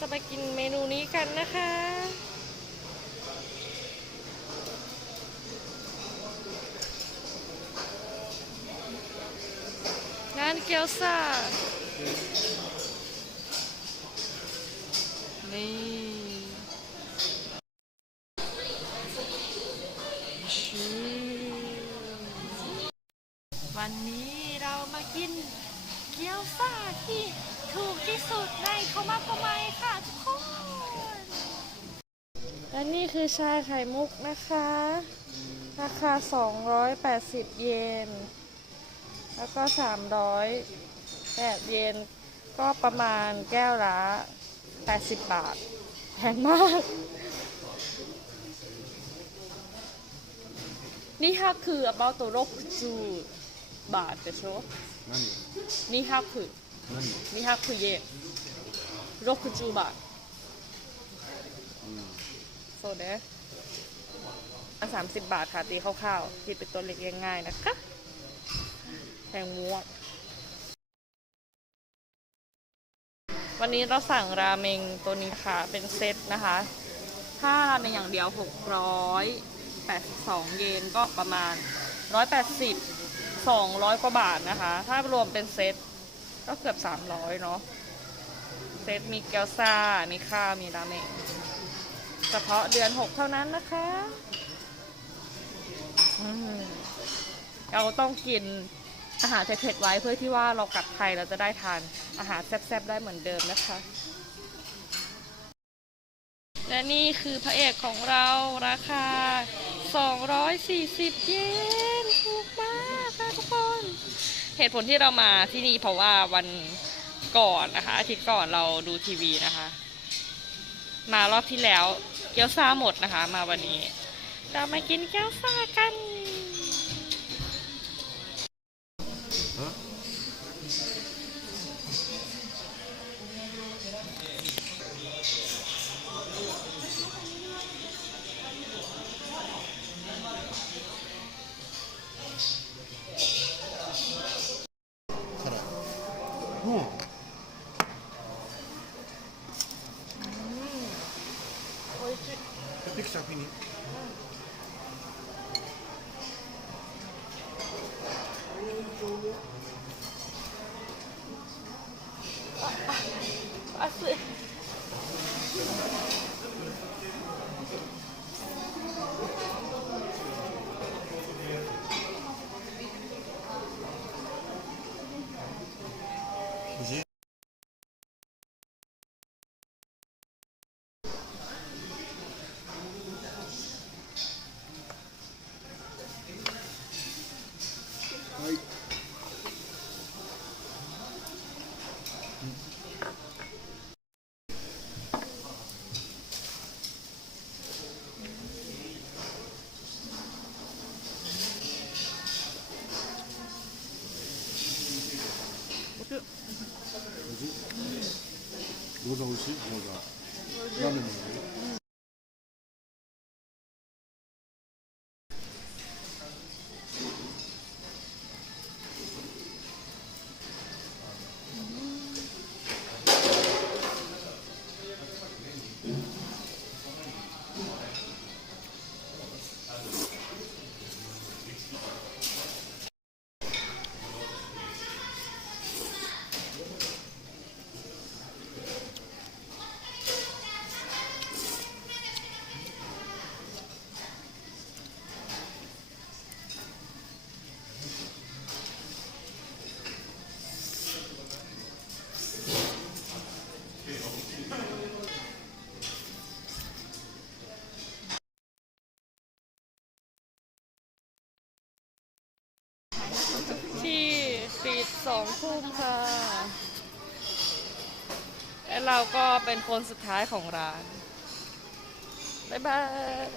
จะไปกินเมนูนี้กันนะคะงานเกี๊ยวซ่า นี่วันนี้เรามากินเกี๊ยวซ่าที่ถูกที่สุดในเขามาประไมค่ะทุกคน และนี่่คือชาไข่มุกนะคะ ราคา 280 เยน แล้วก็ 308 เยน ก็ประมาณแก้วละ 80 บาท แพงมาก นี่ฮักคือเอาตัวโรคจูบาทแต่ชดนี่ฮักคือนี่ฮักคือเยนโรคจูบาท โซเดะอันสามสิบบาทค่ะตีคร่าวๆคิดเป็นตัวเล็กง่ายๆนะคะแพงมวกวันนี้เราสั่งราเมงตัวนี้ค่ะ เป็นเซตนะคะ ถ้าราเมงอย่างเดียว 682 เยนก็ประมาณ 180 200 กว่าบาทนะคะ ถ้ารวมเป็นเซตก็เกือบ 300 เนาะ เซตมีเกี๊ยวซ่า มีข้าว มีราเมง เฉพาะเดือน6เท่านั้นนะคะเราต้องกินอาหารเผ็ดๆไว้เพื่อที่ว่าเรากลับไทยเราจะได้ทานอาหารแซ่บๆได้เหมือนเดิมนะคะ และนี่คือพระเอกของเราราคา 240 เยนถูกมากค่ะทุกคน เหตุผลที่เรามาที่นี่เพราะว่าวันก่อนนะคะ อาทิตย์ก่อนเราดูทีวีนะคะ มารอบที่แล้ว กี๊ยวซ่าหมดนะคะ มาวันนี้ เรามากินเกี๊ยวซ่ากัน Next time, Penny. 그 뭐지? 노사우시? 뭐가? 라면 먹는 거 ที่ปิดสองทุ่มค่ะ และเราก็เป็นคนสุดท้ายของร้าน บ๊ายบาย